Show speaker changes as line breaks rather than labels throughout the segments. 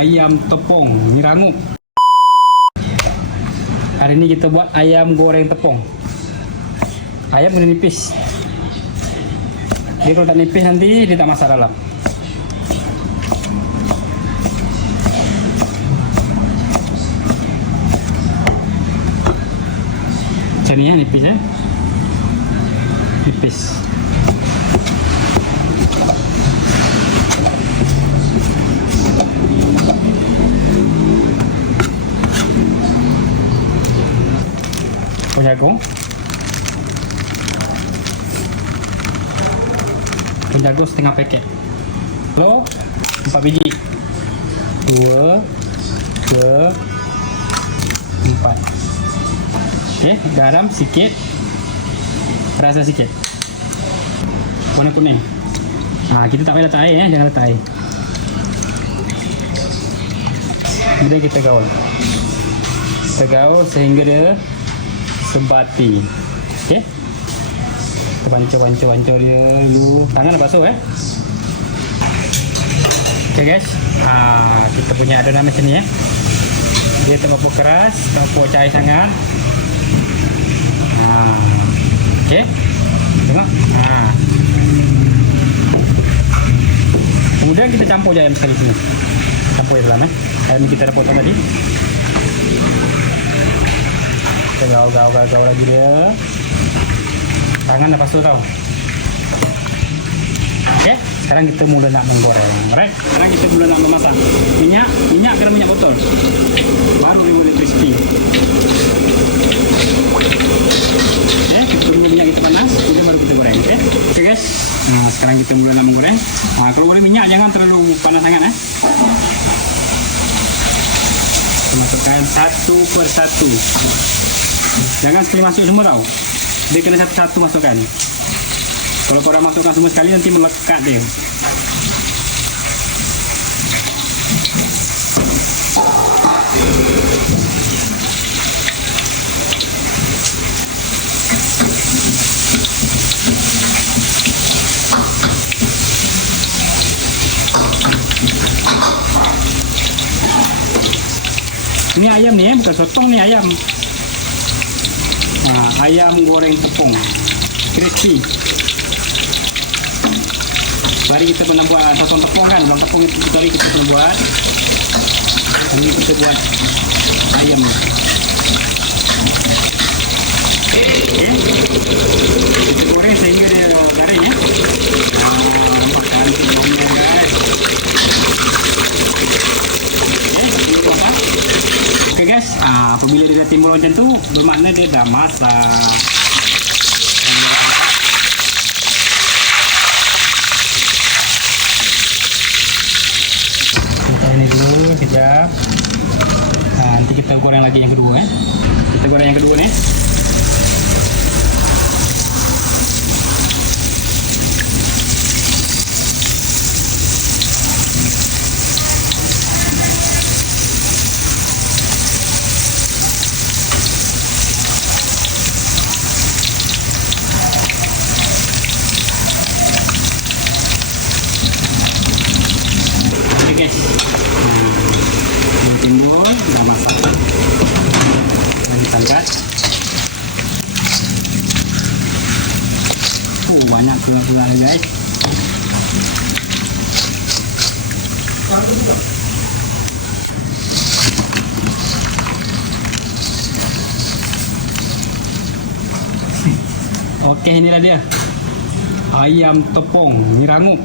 ayam tepung ni rangup hari ni kita buat ayam goreng tepung ayam kena nipis. Dia kalau tak nipis nanti dia tak masak dalam. Macam ni ya nipis ya. Nipis Tepung jagung setengah paket. Telur Empat biji. Dua Dua Empat. Okay, garam sikit. Rasa sikit. Warna kuning. Ha, Kita tak payah letak air eh, jangan letak air. Kemudian kita gaul. Kita gaul sehingga dia Sebati Okay Kita pancur-pancur-pancur dia dulu. Tangan dah basuh eh? Okay guys. Ha, Kita punya adonan macam ni eh? Dia berapa keras berapa cair sangat. Ha. Okay Tengok. Ha. Kemudian kita campur je ayam sekali sini. Campur dalam eh? Ayam kita dah potong tadi Kita gaul-gaul-gaul lagi dia. Tangan dah basuh tau. Okay Sekarang kita mula nak menggoreng. Alright? Sekarang kita mula nak memasak Minyak. Minyak kena minyak botol. Baru dia boleh crispy. Okay Kita tunggu minyak kita panas. Kemudian baru kita goreng Okay Okay guys. Nah, sekarang kita mula nak menggoreng. Nah, Kalau boleh minyak jangan terlalu panas sangat eh. Kita masukkan satu per satu Jangan sekali masuk semua tau. Dia kena satu-satu masukkan. Kalau korang masukkan semua sekali nanti melekat dia. Ini ayam ni eh, bukan sotong ni ayam. Ha, ayam goreng tepung. Crispy. Mari kita pernah buat sotong tepung kan. Bang tepung itu tadi kita pernah buat. Ini kita buat ayam ni. Okay. Kita goreng sehingga dia garing ya. Ha, nampak kan? Kita guys. Okay, ini kuasa. Okay guys, ah, apabila dia dah timbul macam tu, bermakna dia dah masak. Ah, nanti kita goreng lagi yang kedua eh. Kita goreng yang kedua ni. Okay guys. Hmm. Yang timbul dah masak. Dan kita angkat. Oh, banyak keluar-keluar guys. Okey, inilah dia. Ayam tepung. Ni rangup.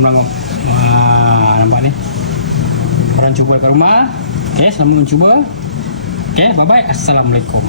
Rangup. Wah, nampak ni. Korang cuba kat rumah. Okey, selamat mencuba. Okey, bye-bye. Assalamualaikum.